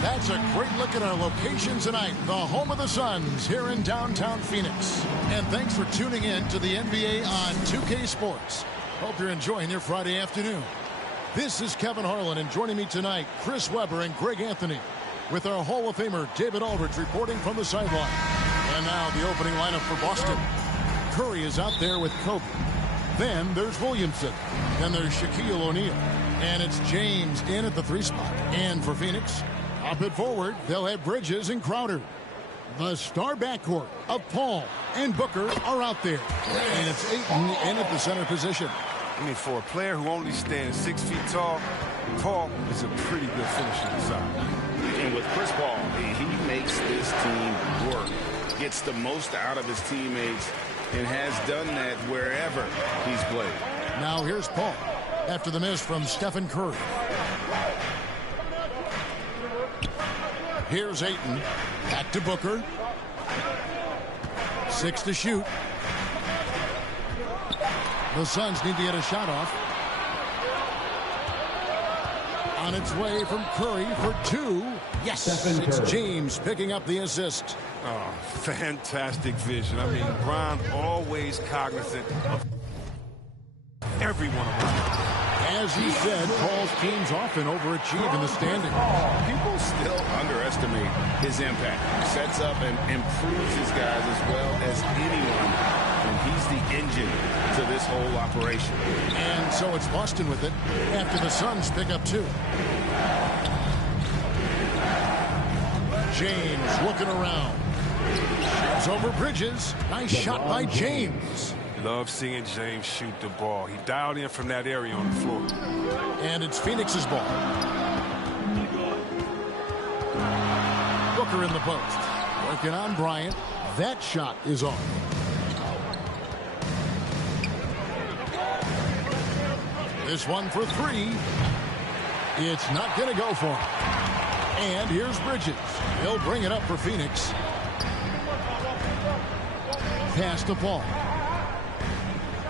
That's a great look at our location tonight, the home of the Suns here in downtown Phoenix. And thanks for tuning in to the NBA on 2K Sports. Hope you're enjoying your Friday afternoon. This is Kevin Harlan, and joining me tonight, Chris Webber and Greg Anthony, with our Hall of Famer David Aldridge reporting from the sideline. And now the opening lineup for Boston. Curry is out there with Kobe. Then there's Williamson. Then there's Shaquille O'Neal. And it's James in at the 3 spot. And for Phoenix, up it forward, they'll have Bridges and Crowder. The star backcourt of Paul and Booker are out there. And it's Ayton in at the center position. I mean, for a player who only stands 6 feet tall, Paul is a pretty good finisher inside. And with Chris Paul, he makes this team work, gets the most out of his teammates, and has done that wherever he's played. Now here's Paul after the miss from Stephen Curry. Here's Ayton. Back to Booker. 6 to shoot. The Suns need to get a shot off. On its way from Curry for 2. Yes, it's James picking up the assist. Oh, fantastic vision. I mean, Bron always cognizant of everyone around. As he said, Paul's teams often overachieve in the standings. People still underestimate his impact. He sets up and improves his guys as well as anyone. And he's the engine to this whole operation. And so it's Boston with it after the Suns pick up 2. James looking around. Shoots over Bridges. Nice shot by James. Love seeing James shoot the ball. He dialed in from that area on the floor. And it's Phoenix's ball. Booker in the post. Working on Bryant. That shot is on. This one for 3. It's not going to go for him. And here's Bridges. He'll bring it up for Phoenix. Pass to Paul.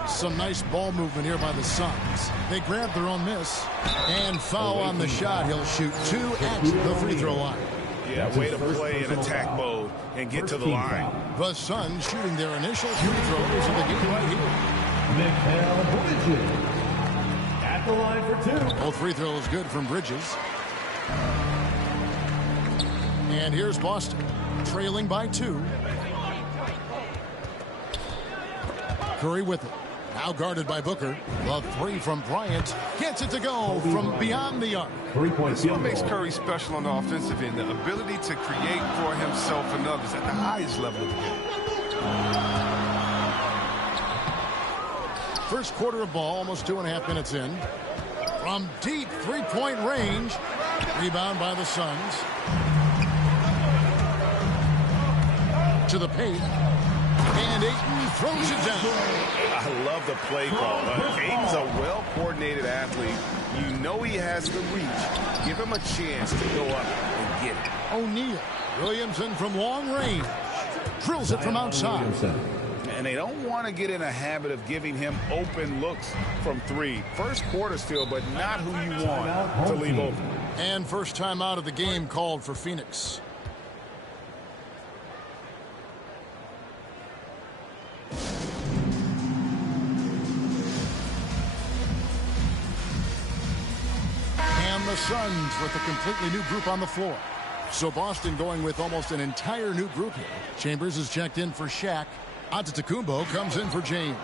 Some nice ball movement here by the Suns. They grab their own miss. And foul on the shot. He'll shoot 2 at the free throw line. Yeah, way to play in attack mode and get to the line. The Suns shooting their initial free throws of the game right here. Mikal Bridges at the line for 2. Both free throws good from Bridges. And here's Boston, trailing by 2. Curry with it. Now guarded by Booker. The 3 from Bryant. Gets it to go from beyond the arc. This is what makes Curry special on the offensive end. The ability to create for himself and others at the highest level of the game. First quarter of ball, almost 2.5 minutes in. From deep 3-point range. Rebound by the Suns. To the paint. And Ayton throws it down. I love the play call. Ayton's a well-coordinated athlete. You know he has the reach. Give him a chance to go up and get it. O'Neal. Williamson from long range. Drills it from outside. And they don't want to get in a habit of giving him open looks from 3. First quarter still, but not who you want to leave open. And first time out of the game called for Phoenix. And the Suns with a completely new group on the floor. So Boston going with almost an entire new group here. Chambers is checked in for Shaq. Antetokounmpo comes in for James.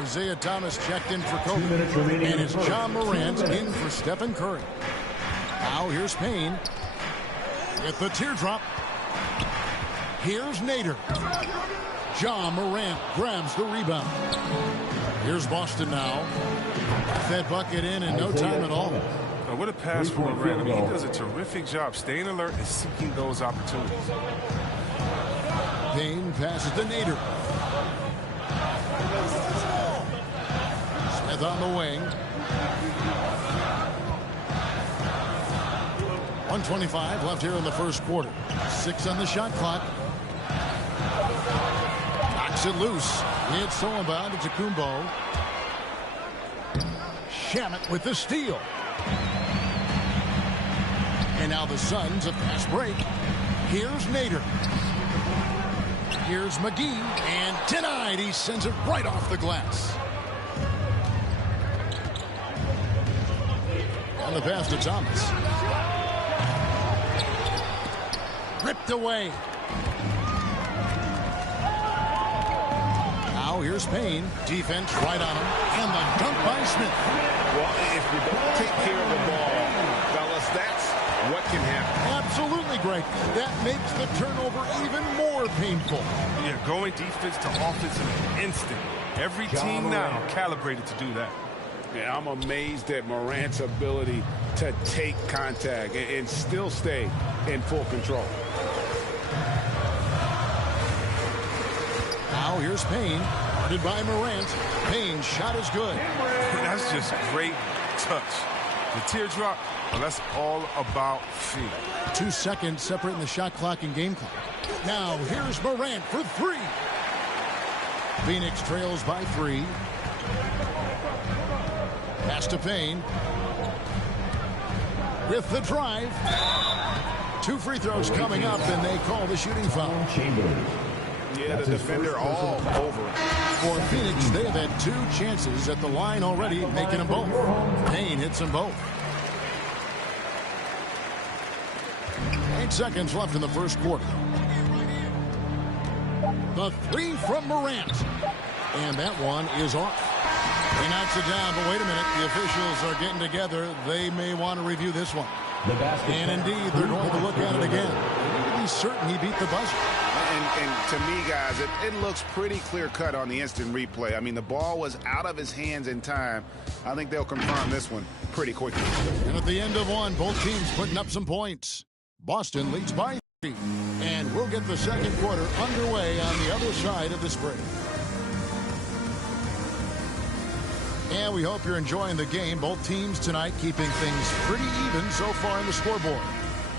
Isaiah Thomas checked in for Kobe. And it's John Morant in for Stephen Curry. Now here's Payne with the teardrop. Here's Nader. John Morant grabs the rebound. Here's Boston now. That bucket in no time at all. What a pass for Morant. I mean, he does a terrific job staying alert and seeking those opportunities. Payne passes to Nader. Smith on the wing. 1:25 left here in the first quarter. 6 on the shot clock. Knocks it loose. It's thrown by Antetokounmpo. Shamet with the steal. And now the Suns a fast break. Here's Nader. Here's McGee, and denied. He sends it right off the glass. On the pass to Thomas. Ripped away. Now here's Payne. Defense right on him. And the dunk by Smith. Well, if you don't take care of the ball, fellas, that's what can happen. Absolutely, Greg. That makes the turnover even more painful. Yeah, going defense to offense in an instant. Every team now calibrated to do that. Yeah, I'm amazed at Morant's ability to take contact and still stay in full control. Now here's Payne. Guarded by Morant. Payne's shot is good. That's just great touch. The teardrop, well, that's all about feel. 2 seconds separating the shot clock and game clock. Now here's Morant for three. Phoenix trails by 3. Pass to Payne. With the drive. 2 free throws coming up, and they call the shooting foul. Yeah, the defender all over it. For Phoenix, they have had 2 chances at the line already, making them both. Payne hits them both. 8 seconds left in the first quarter. The 3 from Morant. And that one is off. He knocks it down, but wait a minute. The officials are getting together. They may want to review this one. And indeed, they're going to look at it again. They need to be certain he beat the buzzer. And to me, guys, it looks pretty clear-cut on the instant replay. I mean, the ball was out of his hands in time. I think they'll confirm this one pretty quickly. And at the end of one, both teams putting up some points. Boston leads by 3. And we'll get the second quarter underway on the other side of this break. And we hope you're enjoying the game. Both teams tonight keeping things pretty even so far in the scoreboard.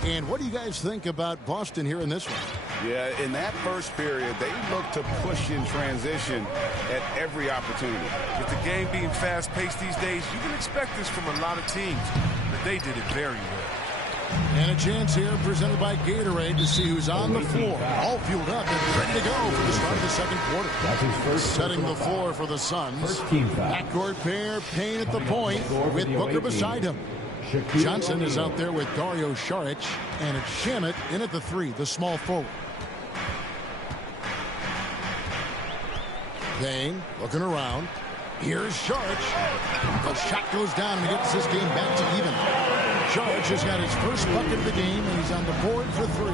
And what do you guys think about Boston here in this one? Yeah, in that first period, they looked to push in transition at every opportunity. With the game being fast-paced these days, you can expect this from a lot of teams, but they did it very well. And a chance here presented by Gatorade to see who's on the floor. All fueled up and ready to go for the start of the second quarter. Setting the floor for the Suns. Backcourt pair, Payne at the point with Booker beside him. Johnson is out there with Dario Saric, and it's Shamet in at the 3, the small forward. Payne looking around. Here's Saric. The shot goes down and he gets this game back to even. Saric has got his first bucket of the game, and he's on the board for 3.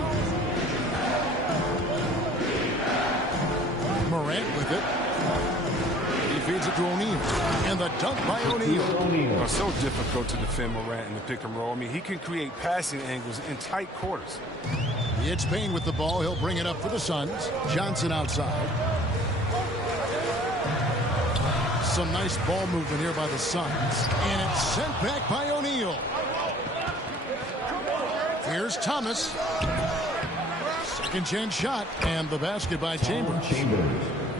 Morant with it. He feeds it to O'Neal. And the dunk by O'Neal. It's so difficult to defend Morant in the pick and roll. I mean, he can create passing angles in tight quarters. It's Payne with the ball. He'll bring it up for the Suns. Johnson outside. Some nice ball movement here by the Suns. And it's sent back by O'Neal. Here's Thomas. Second chance shot. And the basket by Chambers.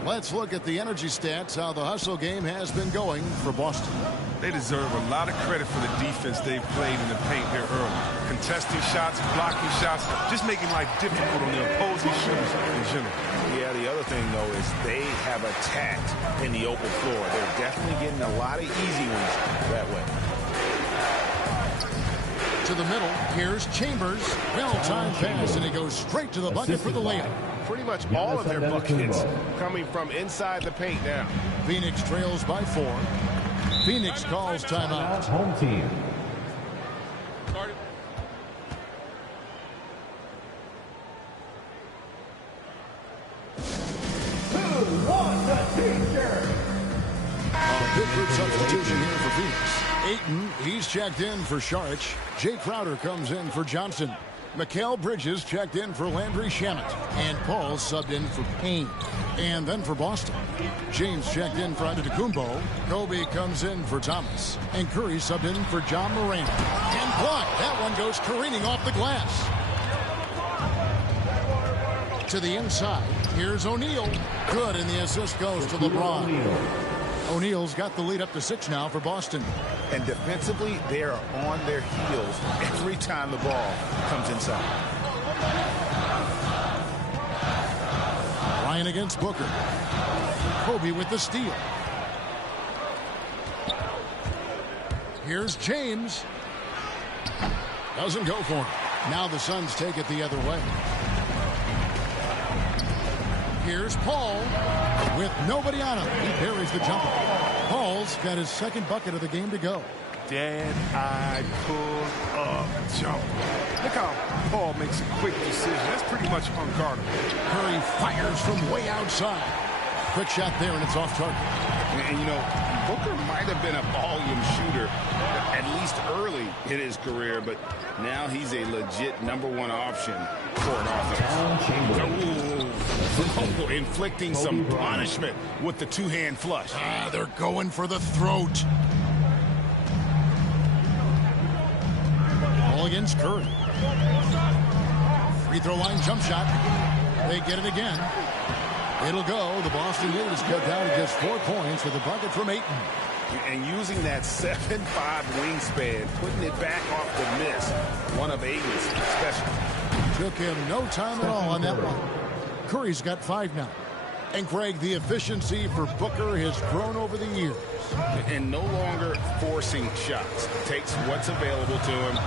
Let's look at the energy stats, how the hustle game has been going for Boston. They deserve a lot of credit for the defense they've played in the paint here early. Contesting shots, blocking shots, just making life difficult on the opposing shooters in general. Yeah, the other thing, though, is they have attacked in the open floor. They're definitely getting a lot of easy ones that way. To the middle, here's Chambers. Well-timed pass, and he goes straight to the bucket for the layup. Pretty much all of their buckets coming from inside the paint now. Phoenix trails by 4. Phoenix calls timeout. Home team. Good substitution here for Phoenix. Ayton, he's checked in for Saric. Jay Crowder comes in for Johnson. Mikal Bridges checked in for Landry Shamet. And Paul subbed in for Payne. And then for Boston, James checked in for Antetokounmpo. Kobe comes in for Thomas. And Curry subbed in for John Morant. And blocked. That one goes careening off the glass. To the inside. Here's O'Neal. Good, and the assist goes to LeBron. O'Neal's got the lead up to 6 now for Boston. And defensively, they are on their heels every time the ball comes inside. Bryant against Booker. Kobe with the steal. Here's James. Doesn't go for him. Now the Suns take it the other way. Here's Paul with nobody on him. He buries the jumper. Paul's got his second bucket of the game to go. Dead-eye pull-up jumper. Look how Paul makes a quick decision. That's pretty much unguardable. Curry fires from way outside. Quick shot there, and it's off target. And, you know, Booker might have been a volume shooter, at least early in his career, but now he's a legit #1 option for an offense. Oh, inflicting some punishment with the two-hand flush. They're going for the throat. Ball against Curry. Free throw line jump shot. They get it again. It'll go. The Boston lead is cut down to just 4 points with a bucket from Ayton. And using that 7'5" wingspan, putting it back off the miss. One of Ayton's special. Took him no time at all on that one. Curry's got 5 now. And Greg, the efficiency for Booker has grown over the years. And no longer forcing shots. Takes what's available to him.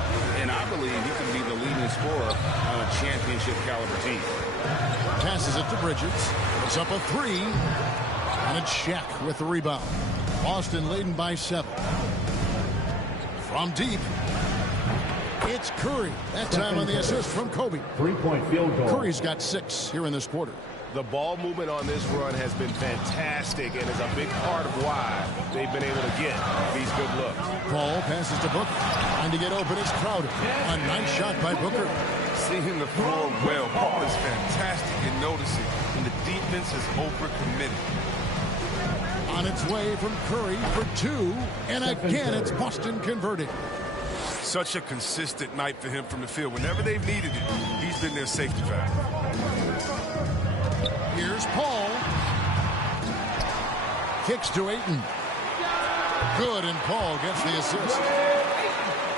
And I believe he can be the leading scorer on a championship caliber team. Passes it to Bridges. Puts up a 3. And it's Shaq with the rebound. Boston leading by 7. From deep, it's Curry. That time on the assist from Kobe. 3-point field goal. Curry's got 6 here in this quarter. The ball movement on this run has been fantastic and is a big part of why they've been able to get these good looks. Paul passes to Booker. Trying to get open is Crowder. A nice shot by Booker. Seeing the floor well, Paul is fantastic in noticing when the defense is overcommitted. On its way from Curry for 2. And again, it's Boston converting. Such a consistent night for him from the field. Whenever they've needed it, he's been their safety valve. Here's Paul. Kicks to Ayton. Good, and Paul gets the assist.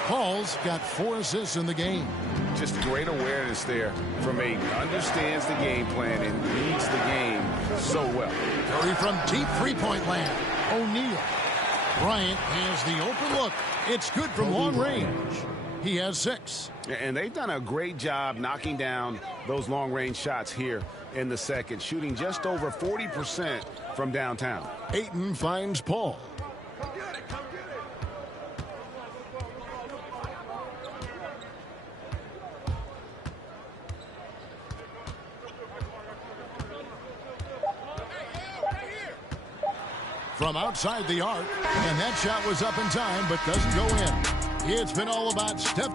Paul's got 4 assists in the game. Just great awareness there from Ayton. Understands the game plan and reads the game so well. Curry from deep three-point land. O'Neal. Bryant has the open look. It's good from long range. He has 6. And they've done a great job knocking down those long-range shots here in the second, shooting just over 40% from downtown. Ayton finds Paul. From outside the arc, and that shot was up in time but doesn't go in. It's been all about Steph.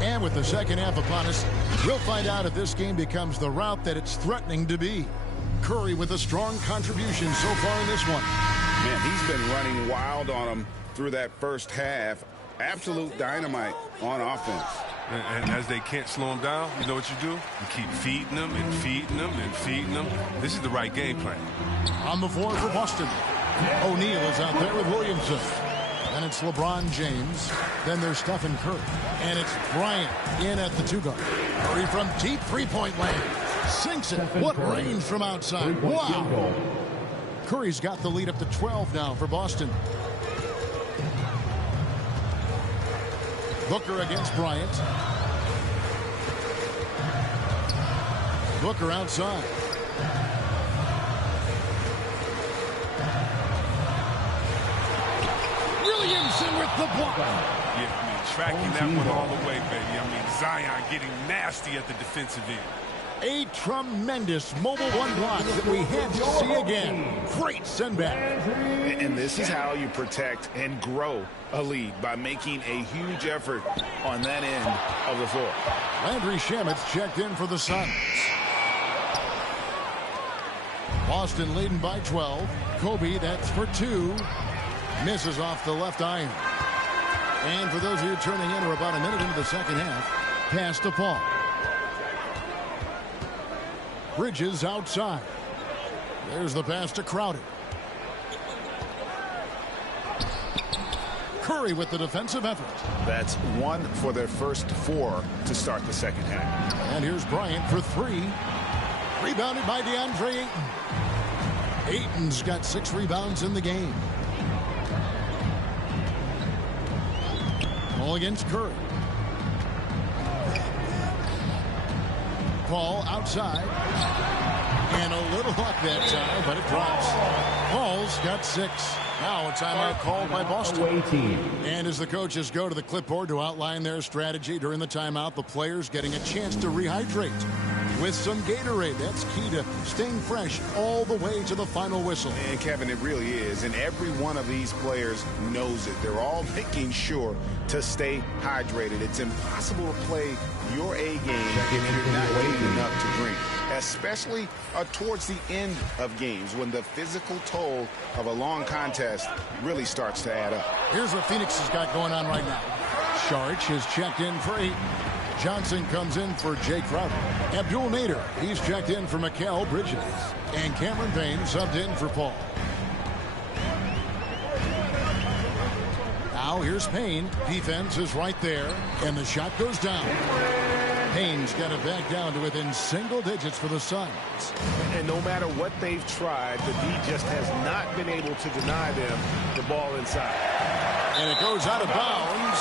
And with the second half upon us, we'll find out if this game becomes the route that it's threatening to be. Curry with a strong contribution so far in this one. Man, he's been running wild on them through that first half. Absolute dynamite on offense. And as they can't slow him down, you know what you do? You keep feeding them and feeding them and feeding them. This is the right game plan. On the floor for Boston. O'Neal is out there with Williamson. And it's LeBron James. Then there's Stephen Curry. And it's Bryant in at the 2-guard. Curry from deep three-point land. Sinks it. What range from outside. Wow. Curry's got the lead up to 12 now for Boston. Booker against Bryant. Booker outside. Williamson with the block. Yeah, I mean, tracking that one all the way, baby. I mean, Zion getting nasty at the defensive end. A tremendous mobile one block that we had to see again. Great send back. And this is how you protect and grow a lead, by making a huge effort on that end of the floor. Landry Shamet's checked in for the Suns. Boston leading by 12. Kobe, that's for 2. Misses off the left iron. And for those of you turning in, we're about a minute into the second half. Pass to Paul. Bridges outside. There's the pass to Crowder. Curry with the defensive effort. That's 1 for their first 4 to start the second half. And here's Bryant for 3. Rebounded by DeAndre Ayton. Ayton's got 6 rebounds in the game. Ball against Curry. Paul outside. And a little luck that time, but it drops. Paul's got 6. Now a timeout called by Boston. And as the coaches go to the clipboard to outline their strategy during the timeout, the players getting a chance to rehydrate with some Gatorade. That's key to staying fresh all the way to the final whistle. And Kevin, it really is. And every one of these players knows it. They're all making sure to stay hydrated. It's impossible to play your A game if you're not getting enough to drink, especially towards the end of games when the physical toll of a long contest really starts to add up. Here's what Phoenix has got going on right now. Saric has checked in for Ayton. Johnson comes in for Jay Crowder. Abdul Nader, he's checked in for Mikal Bridges. And Cameron Payne subbed in for Paul. Now here's Payne. Defense is right there. And the shot goes down. Payne's got it back down to within single digits for the Suns. And no matter what they've tried, the D just has not been able to deny them the ball inside. And it goes out of bounds.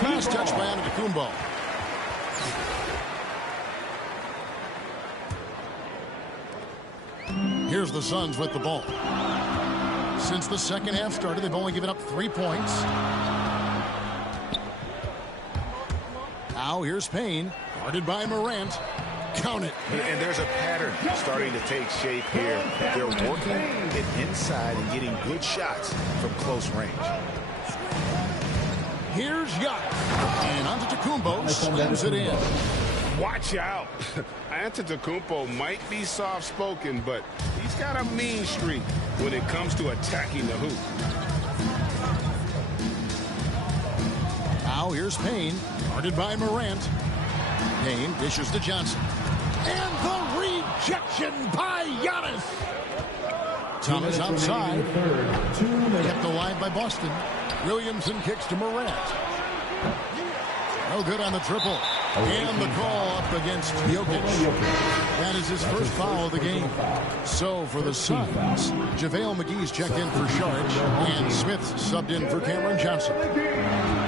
Pass touched by Antetokounmpo. Here's the Suns with the ball. Since the second half started, they've only given up 3 points. Now here's Payne, guarded by Morant. Count it. And there's a pattern starting to take shape here. They're working it inside and getting good shots from close range. Here's Giannis. And Antetokounmpo slams it in. Watch out. Antetokounmpo might be soft-spoken, but he's got a mean streak when it comes to attacking the hoop. Now here's Payne, guarded by Morant. Payne dishes to Johnson. And the rejection by Giannis. Thomas outside. Kept alive by Boston. Williamson kicks to Morant. No good on the triple. And the call up against Jokic. That is his first foul of the game. So for the Suns, JaVale McGee's checked in for Saric, and Smith subbed in for Cameron Johnson.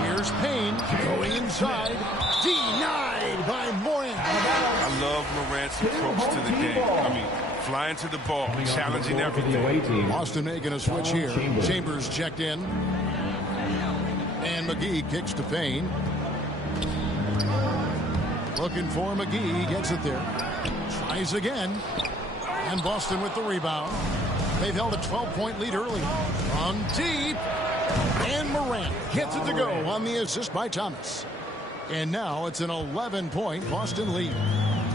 Here's Payne going inside. Denied by Morant. I love Morant's approach to the game. I mean, flying to the ball, challenging everything. Boston making a switch here. Chambers checked in. And McGee kicks to Payne. Looking for McGee. Gets it there. Tries again. And Boston with the rebound. They've held a 12-point lead early. On deep. And Morant gets it to go on the assist by Thomas. And now it's an 11-point Boston lead.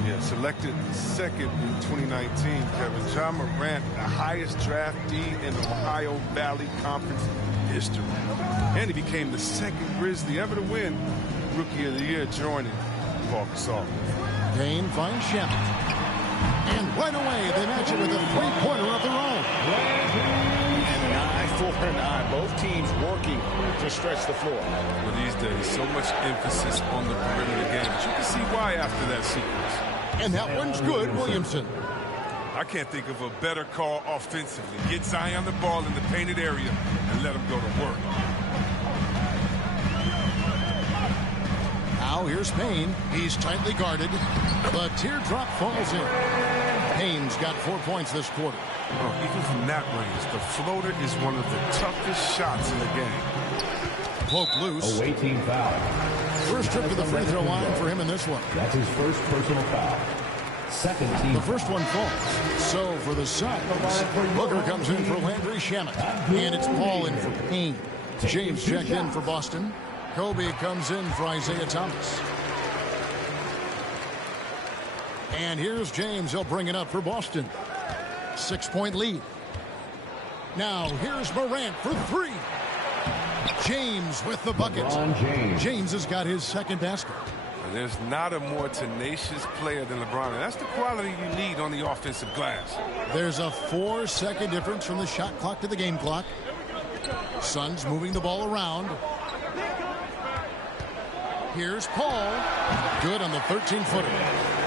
Yeah, selected second in 2019, Kevin. Ja Morant, the highest draftee in Ohio Valley Conference history. And he became the second Grizzly ever to win Rookie of the Year, joining Paul Gasol. Payne finds Shamet. And right away, they match it with a three-pointer of their own. And an eye for an eye. Both teams working to stretch the floor. Well, these days, so much emphasis on the perimeter game. But you can see why after that sequence. And that one's good, Williamson. I can't think of a better call offensively. Get Zion the ball in the painted area and let him go to work. Now here's Payne. He's tightly guarded. The teardrop falls in. Payne's got 4 points this quarter. Oh, even from that range, the floater is one of the toughest shots in the game. Poke loose. Awaiting foul. First trip to the free throw line for him in this one. That's his first personal foul. Second team. The first one falls. So for the Suns, Booker comes in for Landry Shamet. And it's Paul in for Payne. James checked in for Boston. Kobe comes in for Isaiah Thomas. And here's James. He'll bring it up for Boston. 6-point lead. Now here's Morant for 3. James with the bucket. James has got his second basket. There's not a more tenacious player than LeBron, and that's the quality you need on the offensive glass. There's a 4-second difference from the shot clock to the game clock. Suns moving the ball around. Here's Paul. Good on the 13-footer.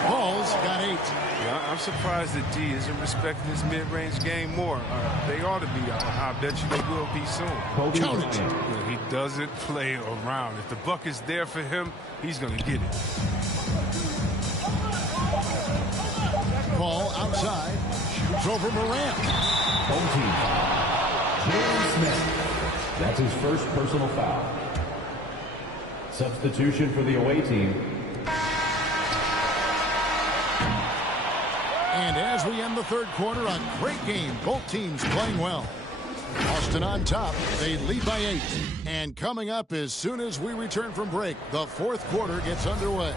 Paul's got 8. Yeah, I'm surprised that D isn't respecting his mid-range game more. They ought to be. I bet you they will be soon. Count it. Yeah, he doesn't play around. If the bucket's there for him, he's going to get it. Paul outside. Shoots over Morant. Home team foul. Jalen Smith. That's his first personal foul. Substitution for the away team. And as we end the third quarter, a great game. Both teams playing well. Boston on top. They lead by 8. And coming up as soon as we return from break, the fourth quarter gets underway.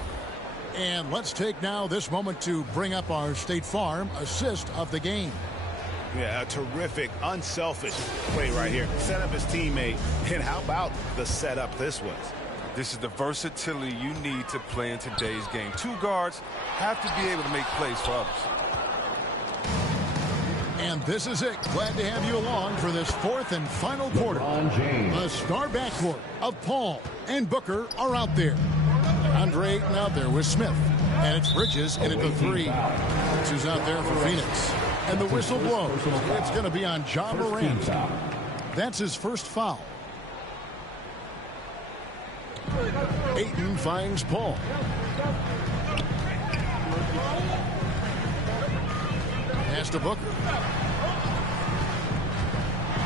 And let's take now this moment to bring up our State Farm assist of the game. Yeah, a terrific, unselfish play right here. Set up his teammate. And how about the setup this was? This is the versatility you need to play in today's game. 2 guards have to be able to make plays for others. And this is it. Glad to have you along for this fourth and final quarter. The star backcourt of Paul and Booker are out there. Andre Ayton out there with Smith. And it's Bridges in at the 3. This is out there for Phoenix. And the whistle blows. It's going to be on Ja Morant. That's his first foul. Ayton finds Paul. Pass to Booker.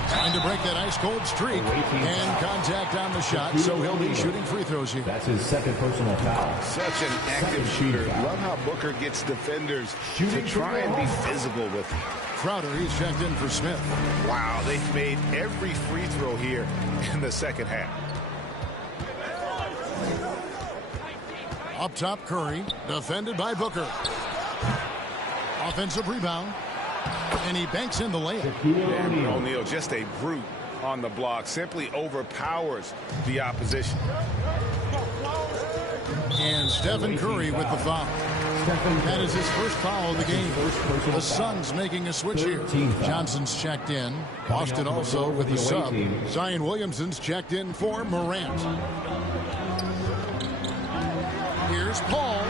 Trying to break that ice-cold streak. And contact on the shot, so he'll be shooting free throws here. That's his second personal foul. Such an active shooter. Love how Booker gets defenders to try and be physical with him. Crowder, he's checked in for Smith. Wow, they've made every free throw here in the second half. Up top, Curry, defended by Booker. Offensive rebound. And he banks in the layup. And O'Neal, just a brute on the block, simply overpowers the opposition. And Stephen Curry with the foul. That is his first foul of the game. The Suns making a switch here. Johnson's checked in. Boston also with the sub. Zion Williamson's checked in for Morant. Here's Paul.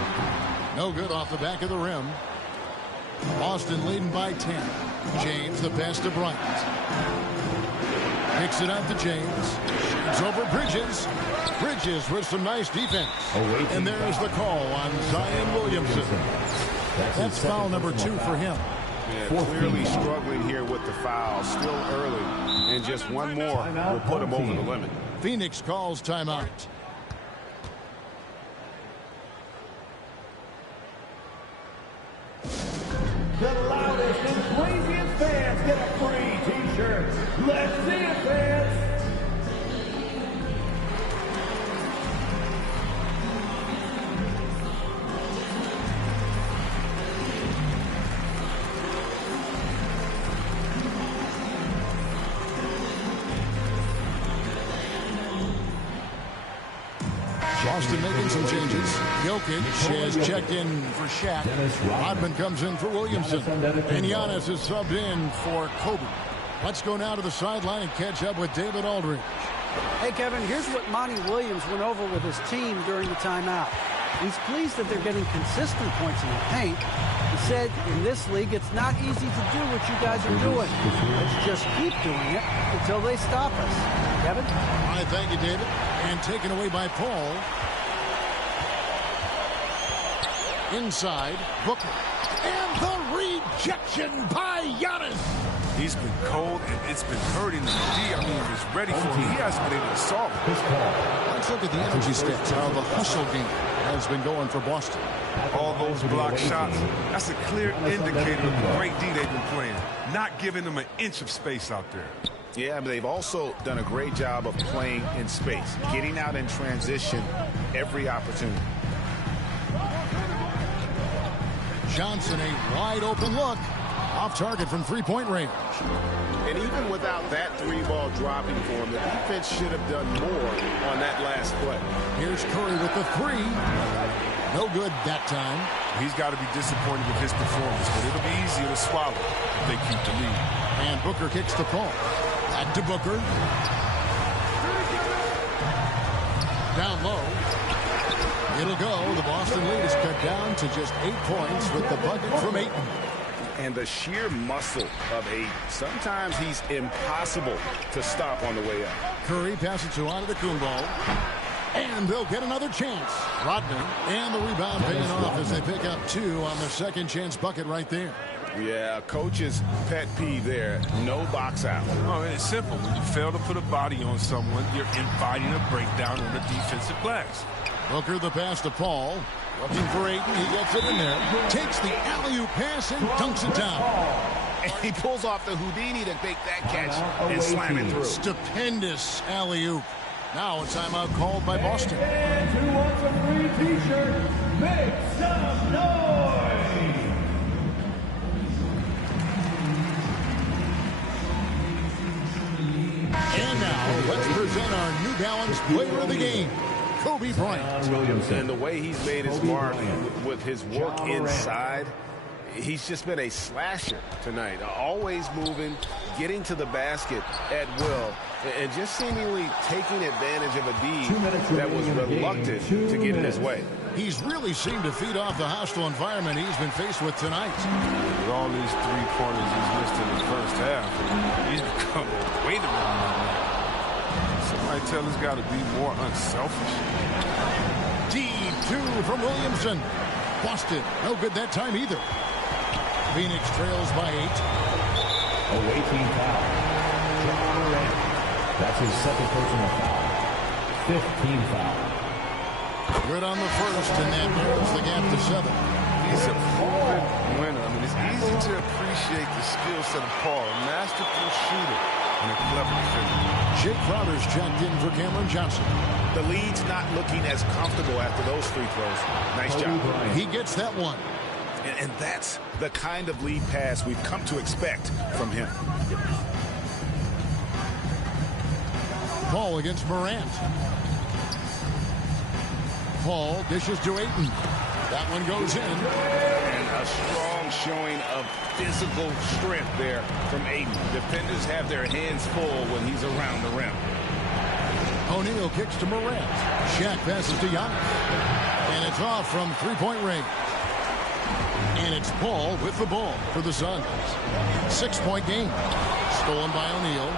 No good off the back of the rim. Boston leading by 10. James, the pass to Bryant. Picks it out to James. Shoots over Bridges. Bridges with some nice defense. And there's the call on Zion Williamson. That's foul number 2 for him. Yeah, clearly struggling here with the foul. Still early. And just one more will put him over the limit. Phoenix calls timeout. The loudest and craziest fans get a free t-shirt. Let's see it, fans. Boston making some changes. Jokic has checked in for Shaq. Rodman comes in for Williamson. And Giannis is subbed in for Kobe. Let's go now to the sideline and catch up with David Aldridge. Hey, Kevin, here's what Monty Williams went over with his team during the timeout. He's pleased that they're getting consistent points in the paint. He said, in this league, it's not easy to do what you guys are doing. Let's just keep doing it until they stop us. Kevin? All right, thank you, David. And taken away by Paul. Inside, Booker. And the rejection by Giannis. He's been cold, and it's been hurting the D. I mean, he's ready for it. He hasn't been able to solve it. Let's look at the energy stats, how the hustle game has been going for Boston. All those block shots, that's a clear indicator of the great D they've been playing. Not giving them an inch of space out there. Yeah, but they've also done a great job of playing in space, getting out in transition every opportunity. Johnson, a wide open look. Off target from three-point range. And even without that three-ball dropping for him, the defense should have done more on that last play. Here's Curry with the three. No good that time. He's got to be disappointed with his performance, but it'll be easier to swallow if they keep the lead. And Booker kicks the ball. Back to Booker. Down low. It'll go. The Boston lead is cut down to just 8 points with the bucket from Ayton. And the sheer muscle of Ayton. Sometimes he's impossible to stop on the way up. Curry passes to Antetokounmpo. And they'll get another chance. Rodman and the rebound paying off as they pick up 2 on the second chance bucket right there. Yeah, coach's pet peeve there. No box out. Oh, it's simple. When you fail to put a body on someone, you're inviting a breakdown on the defensive glass. Booker the pass to Paul. Looking for Ayton. He gets it in there. Takes the alley-oop pass and dunks it down. And he pulls off the Houdini to make that catch and slam it through. Stupendous alley-oop. Now a timeout called by Boston. And who wants a free t-shirt? Make some noise! And now let's present our New Balance Player of the Game, Kobe Bryant. And the way he's made his mark with his work inside, he's just been a slasher tonight. Always moving, getting to the basket at will, and just seemingly taking advantage of a D that was reluctant to get in his way. He's really seemed to feed off the hostile environment he's been faced with tonight. With all these three-pointers he's missed in the first half, he's become a weight around. Somebody tell this guy to be more unselfish. Deep 2 from Williamson. Boston, no good that time either. Phoenix trails by 8. Away team foul. Ja Morant. That's his second personal foul. 15 foul. Good on the first, and that narrows the gap to 7. He's a proven winner. I mean, it's easy to appreciate the skill set of Paul, a masterful shooter and a clever defender. Jake Crowder's checked in for Cameron Johnson. The lead's not looking as comfortable after those free throws. Nice job. He gets that one. And that's the kind of lead pass we've come to expect from him. Paul against Morant. Paul dishes to Ayton. That one goes in. And a strong showing of physical strength there from Ayton. Defenders have their hands full when he's around the rim. O'Neal kicks to Morant. Shaq passes to Giannis. And it's off from three-point range. And it's Paul with the ball for the Suns. 6-point game. Stolen by O'Neal.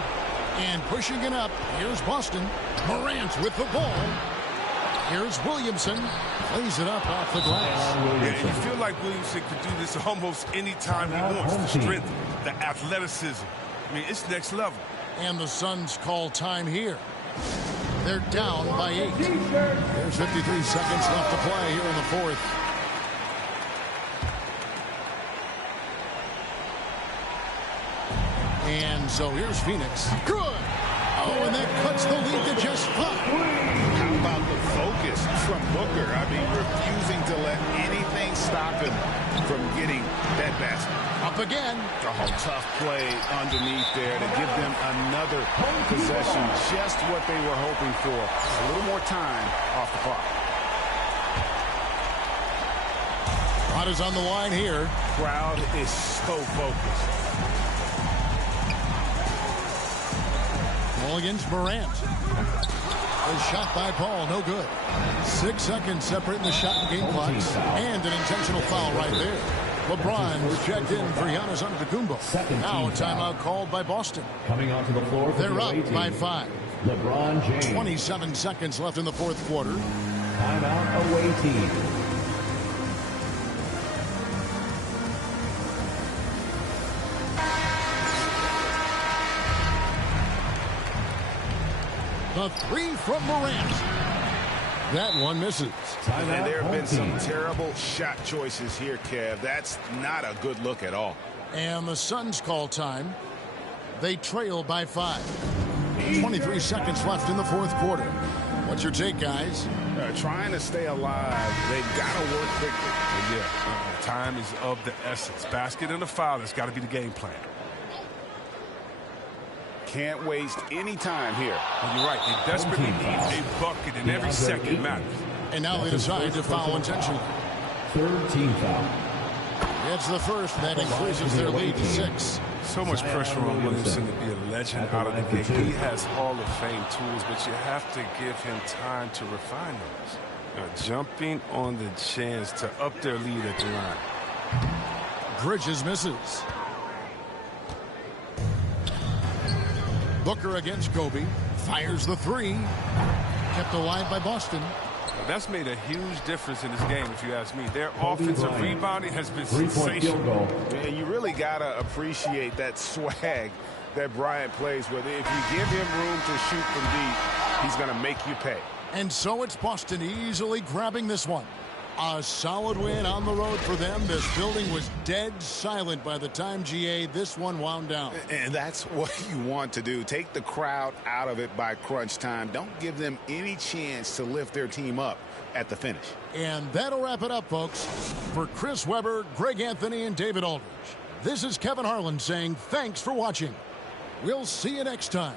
And pushing it up. Here's Boston. Morant with the ball. Here's Williamson. Plays it up off the glass. Yeah, and you feel like Williamson could do this almost any time he wants. The strength, the athleticism. I mean, it's next level. And the Suns call time here. They're down by 8. There's 53 seconds left to play here in the fourth. And so here's Phoenix. Good. Oh, and that cuts the lead to just 5. How about the focus from Booker? I mean, refusing to let anything stop him from getting that basket. Up again. Oh, tough play underneath there to give them another possession. Just what they were hoping for. A little more time off the clock. Rod is on the line here. Crowd is so focused. Ball against Morant. A shot by Paul, no good. 6 seconds separating the shot and game clocks. And an intentional foul right there. LeBron was checked in for Giannis Antetokounmpo. Now a timeout called by Boston. Coming onto the floor for They're the up away team, by 5. LeBron James. 27 seconds left in the fourth quarter. Timeout away team. The 3 from Morant. That one misses. And there have been some terrible shot choices here, Kev. That's not a good look at all. And the Suns call time. They trail by 5. 23 seconds left in the fourth quarter. What's your take, guys? Trying to stay alive, they've got to work quickly. Yeah, time is of the essence. Basket and a foul, that's got to be the game plan. Can't waste any time here. Well, you're right. They desperately need a bucket, and every second matters. And now they decide to foul intentionally. Third team foul. It's the first, that increases their lead to 6. So much pressure on Williamson to be a legend out of the gate. He has Hall of Fame tools, but you have to give him time to refine those. Jumping on the chance to up their lead at the line. Bridges misses. Booker against Kobe. Fires the 3. Kept alive by Boston. That's made a huge difference in this game, if you ask me. Their offensive rebounding has been sensational. And you really got to appreciate that swag that Bryant plays with. If you give him room to shoot from deep, he's going to make you pay. And so it's Boston easily grabbing this one. A solid win on the road for them. This building was dead silent by the time, GA, this one wound down. And that's what you want to do. Take the crowd out of it by crunch time. Don't give them any chance to lift their team up at the finish. And that'll wrap it up, folks. For Chris Webber, Greg Anthony, and David Aldridge, this is Kevin Harlan saying thanks for watching. We'll see you next time.